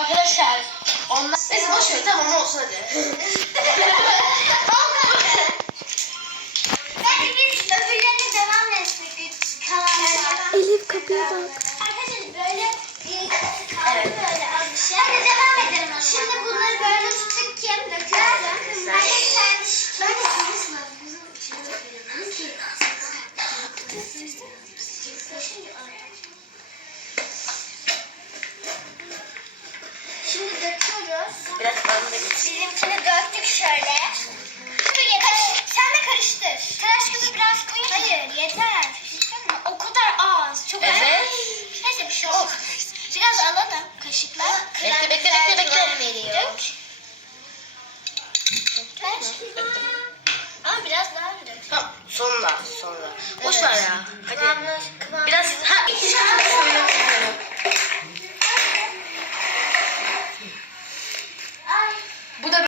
Arkadaşlar onlar Siz boş ver tamam olsun hadi. Elif evet. kapıya bak. Arkadaşlar böyle şimdi döküyoruz. Biraz fazla bir Bizimkini döktük şöyle. Dur hmm. yeter. Evet. Sen de karıştır. Tıraş gibi biraz koyayım. Hayır yeter. Bilmiyorum. O kadar az. Çok az. Evet. Abi. Neyse bir şey olmaz. Oh. Biraz alalım kaşıklar Bekle bekle bekle. bekle. Veriyor. Dök. Ama biraz daha mı dök? dök, dök. Tamam evet. sonra sonra. Boş evet. ya. Hadi. Kıvamlı, kıvamlı. Biraz Буду